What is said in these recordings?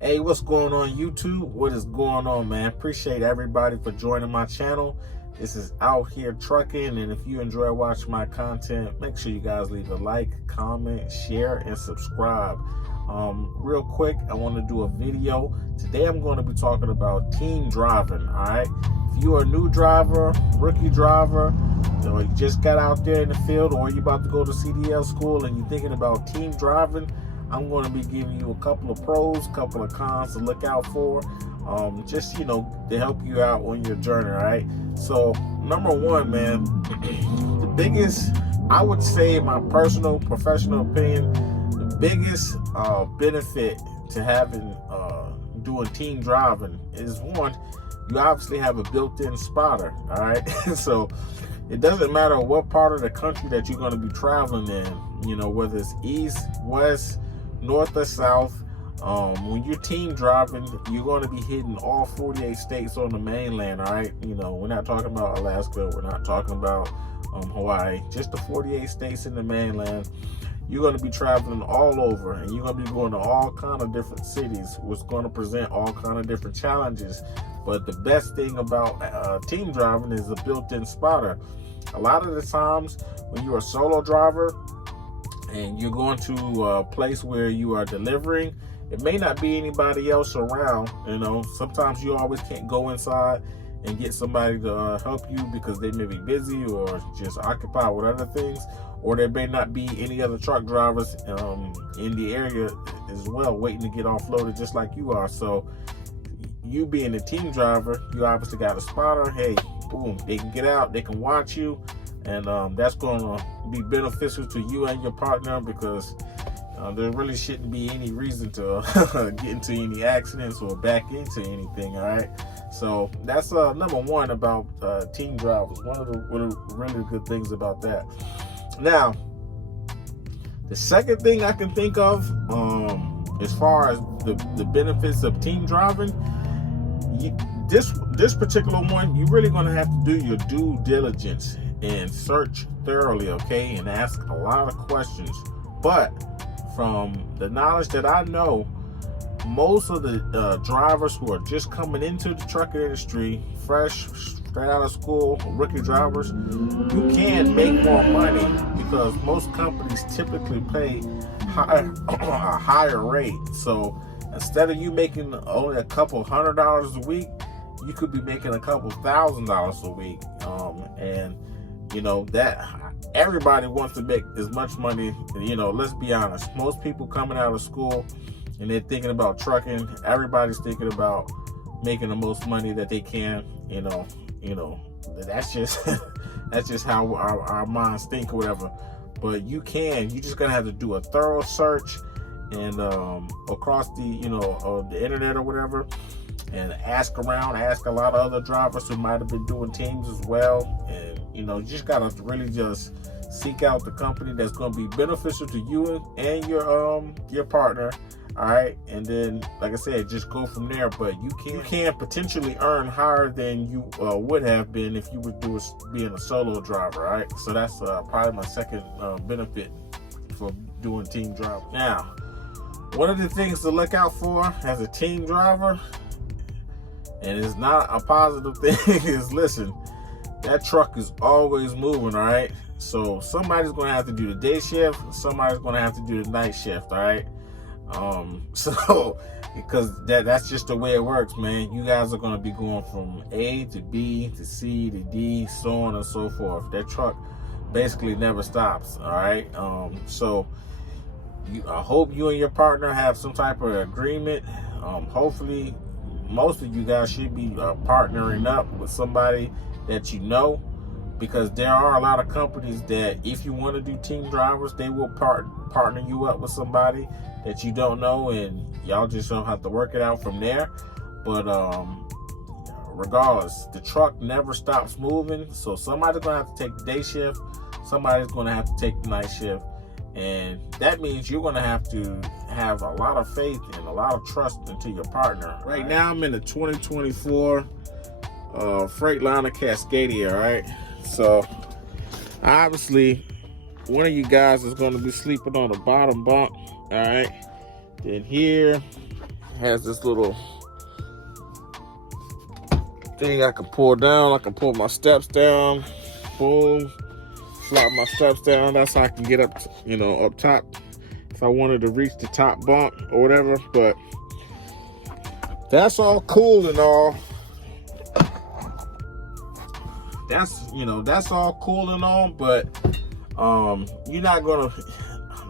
Hey, what's going on YouTube? What is going on, man? Appreciate everybody for joining my channel. This is Out Here Trucking, and if you enjoy watching my content, make sure you guys leave a like, comment, share, and subscribe. Real quick, I want to do a video. Today I'm going to be talking about team driving, all right? If you are a new driver, rookie driver, or you just got out there in the field, or you're about to go to CDL school and you're thinking about team driving, I'm going to be giving you a couple of pros, a couple of cons to look out for, just, to help you out on your journey, all right? So, number one, man, the biggest, I would say, my personal, professional opinion, the biggest benefit to having, doing team driving is, one, you obviously have a built-in spotter, all right? So, it doesn't matter what part of the country that you're going to be traveling in, whether it's east, west, north or south. When you're team driving, you're going to be hitting all 48 states on the mainland, all right? We're not talking about Alaska, we're not talking about Hawaii, just the 48 states in the mainland. You're going to be traveling all over, and you're going to be going to all kind of different cities, which is going to present all kind of different challenges. But the best thing about team driving is a built-in spotter. A lot of the times when you're a solo driver and you're going to a place where you are delivering, it may not be anybody else around. Sometimes you always can't go inside and get somebody to help you because they may be busy or just occupied with other things, or there may not be any other truck drivers in the area as well waiting to get offloaded just like you are. So you being a team driver, you obviously got a spotter. Hey, boom, they can get out, they can watch you, and that's going to be beneficial to you and your partner, because there really shouldn't be any reason to get into any accidents or back into anything, all right? So that's number one about team drivers. One of the really good things about that. Now, the second thing I can think of, as far as the benefits of team driving, this particular one, you're really going to have to do your due diligence and search thoroughly, okay, and ask a lot of questions. But from the knowledge that I know, most of the drivers who are just coming into the trucking industry, fresh, straight out of school, rookie drivers, you can make more money because most companies typically pay a higher rate. So instead of you making only a couple $100 a week, you could be making a couple $1,000s a week. And that everybody wants to make as much money. Let's be honest, most people coming out of school and they're thinking about trucking, everybody's thinking about making the most money that they can. That's just that's just how our minds think or whatever. But you're just gonna have to do a thorough search and across the internet or whatever, and ask around, ask a lot of other drivers who might have been doing teams as well. And you just gotta really just seek out the company that's going to be beneficial to you and your partner, all right? And then, like I said, just go from there. But you can potentially earn higher than you would have been if you were being a solo driver, all right? So that's probably my second benefit for doing team driving. Now, one of the things to look out for as a team driver, and it's not a positive thing, is, listen, that truck is always moving, all right? So somebody's going to have to do the day shift, somebody's going to have to do the night shift, all right? So because that's just the way it works, man. You guys are going to be going from A to B to C to D, so on and so forth. That truck basically never stops, all right? So I hope you and your partner have some type of agreement. Hopefully most of you guys should be partnering up with somebody that you know, because there are a lot of companies that, if you want to do team drivers, they will partner you up with somebody that you don't know, and y'all just don't have to work it out from there. But regardless, the truck never stops moving, so somebody's gonna have to take the day shift, somebody's gonna have to take the night shift, and that means you're gonna have to have a lot of faith and a lot of trust into your partner. Right now I'm in the 2024 Freightliner Cascadia, right? So obviously one of you guys is going to be sleeping on the bottom bunk, all right? Then here I has this little thing I can pull down. I can pull my steps down. Boom. Slide my steps down. That's how I can get up, up top if I wanted to reach the top bunk or whatever. But that's all cool and all. That's all cool and all, but you're not gonna.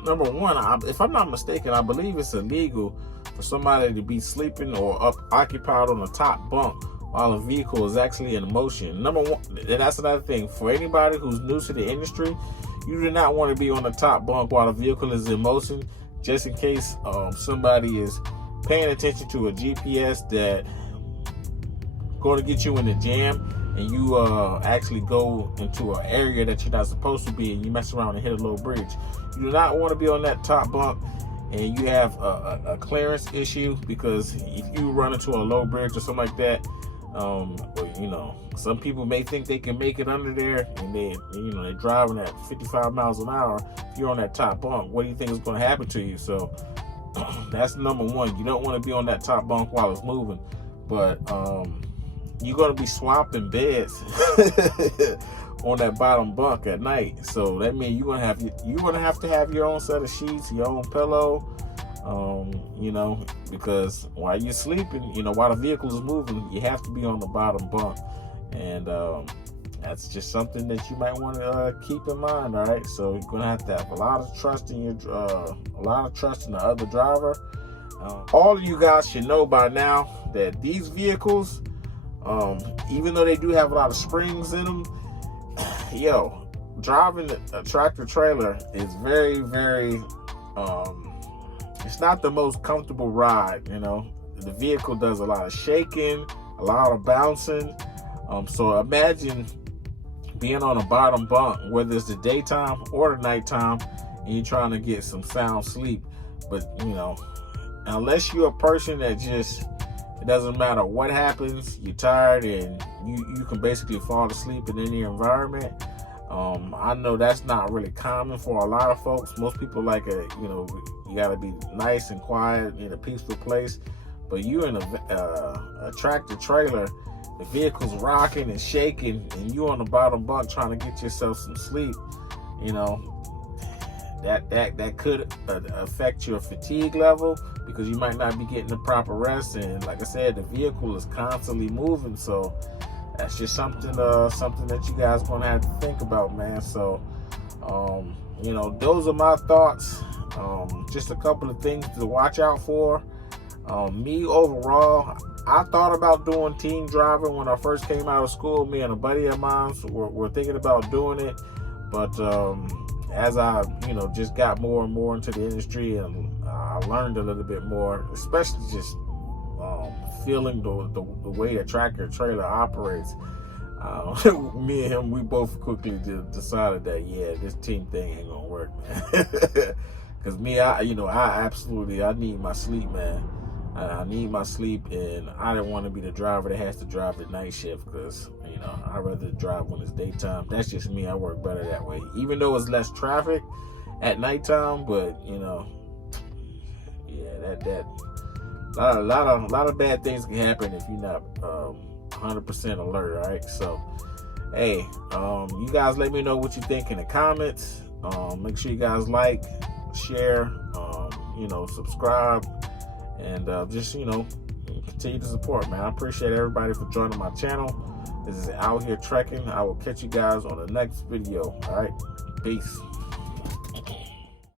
Number one, if I'm not mistaken, I believe it's illegal for somebody to be sleeping or occupied on the top bunk while a vehicle is actually in motion. Number one, and that's another thing for anybody who's new to the industry. You do not want to be on the top bunk while the vehicle is in motion, just in case somebody is paying attention to a GPS that going to get you in the jam, and you actually go into an area that you're not supposed to be, and you mess around and hit a low bridge. You do not want to be on that top bunk and you have a clearance issue, because if you run into a low bridge or something like that, some people may think they can make it under there, and they're driving at 55 miles an hour. If you're on that top bunk, what do you think is going to happen to you? So that's number one. You don't want to be on that top bunk while it's moving. But you're going to be swapping beds on that bottom bunk at night. So that means you're going to have to have your own set of sheets, your own pillow, because while you're sleeping, while the vehicle is moving, you have to be on the bottom bunk. And that's just something that you might want to keep in mind. All right, so you're gonna have to have a lot of trust in the other driver. All of you guys should know by now that these vehicles, even though they do have a lot of springs in them, driving a tractor trailer is very, very, it's not the most comfortable ride. The vehicle does a lot of shaking, a lot of bouncing. So imagine being on a bottom bunk, whether it's the daytime or the nighttime, and you're trying to get some sound sleep. But, unless you're a person that it doesn't matter what happens, you're tired and you can basically fall asleep in any environment. I know that's not really common for a lot of folks. Most people like you gotta be nice and quiet in a peaceful place. But you in a tractor trailer, the vehicle's rocking and shaking, and you on the bottom bunk trying to get yourself some sleep. That could affect your fatigue level, because you might not be getting the proper rest. And like I said, the vehicle is constantly moving, so that's just something that you guys gonna have to think about, man. So those are my thoughts. Just a couple of things to watch out for. Me overall, I thought about doing team driving when I first came out of school. Me and a buddy of mine were thinking about doing it, but as I just got more and more into the industry, and I learned a little bit more, especially just feeling the way a tractor trailer operates. Me and him, we both quickly decided that this team thing ain't gonna work, man. Because me, I need my sleep, man. I need my sleep, and I didn't want to be the driver that has to drive at night shift, because I'd rather drive when it's daytime. That's just me. I work better that way, even though it's less traffic at nighttime. But a lot of bad things can happen if you're not 100% alert. All right, so hey, you guys let me know what you think in the comments. Make sure you guys like, share, subscribe, and just continue to support, man. I appreciate everybody for joining my channel. This is Out Here Trekking. I will catch you guys on the next video. All right, peace.